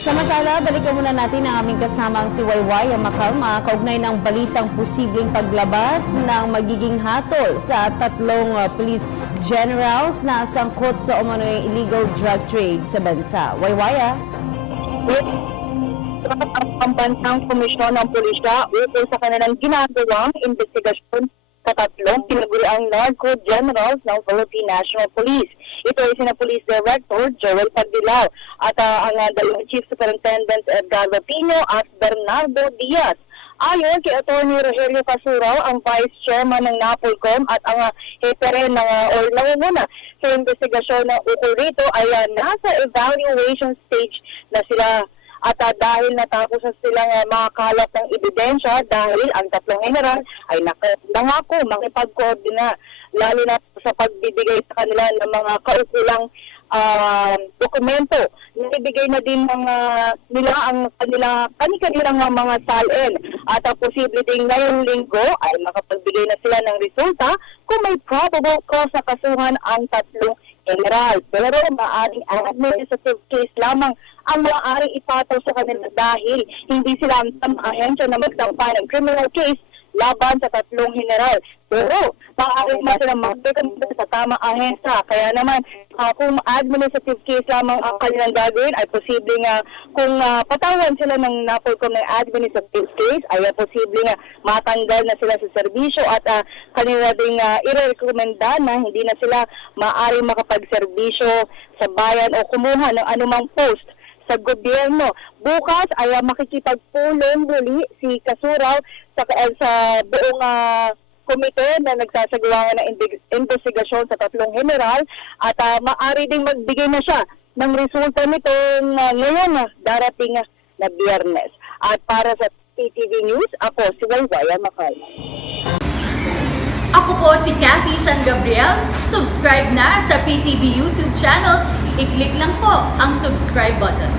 Samantala, balikan muna natin ang aming kasamang si Wayway Makalma kaugnay ng balitang posibleng paglabas ng magiging hatol sa tatlong police generals na sangkot sa umano'y illegal drug trade sa bansa. Waywaya? Ang Bansang Komisyon ng Pulisya ukol sa kanilang ginagawang investigasyon sa tatlong tinaguriang narco generals ng Philippine National Police. Ito ay sina Police Director Joel Pagdilaw at ang dalawang Chief Superintendents Edgardo Pino at Bernardo Diaz. Ayon kay Atty. Rogelio Casuraw, ang Vice Chairman ng NAPOLCOM at ang hepe rin ng nangunguna sa investigasyon ng ukol rito ay nasa evaluation stage na sila. At dahil natapos na silang makakalap ng ebidensya dahil ang tatlong general ay nangako makipag-coordinate lalo na sa pagbibigay sa kanila ng mga kaukulang dokumento. Nibigay na din ng nila ang kanilang mga salin at posible din ngayong linggo ay makapagbigay na sila ng resulta kung may probable cause na kasuhan ang tatlong general. Pero maaaring administrative case lamang ang maaaring ipataw sa kanila dahil hindi sila ang ahensya na magsampa ng criminal case laban sa tatlong general. Pero maaaring sila magrekomenda sa tamang ahensya. Kaya naman kung administrative case lamang ang kanilang gagawin ay posible nga kung patawan sila ng NAPOLCOM ng administrative case ay posible nga matanggal na sila sa serbisyo at kanila ding irekomenda na hindi na sila maaaring makapagserbisyo sa bayan o kumuha ng anumang post sa gobyerno. Bukas ay makikipagpulong muli si Casuraw sa buong komite na nagsasagawa ng investigasyon sa tatlong general at maaari ding magbigay na siya ng resulta nitong ngayon darating na Biyernes. At para sa PTV News, ako si Waywaya Makalma. Ako po si Kathy San Gabriel. Subscribe na sa PTV YouTube channel. I-click lang po ang subscribe button.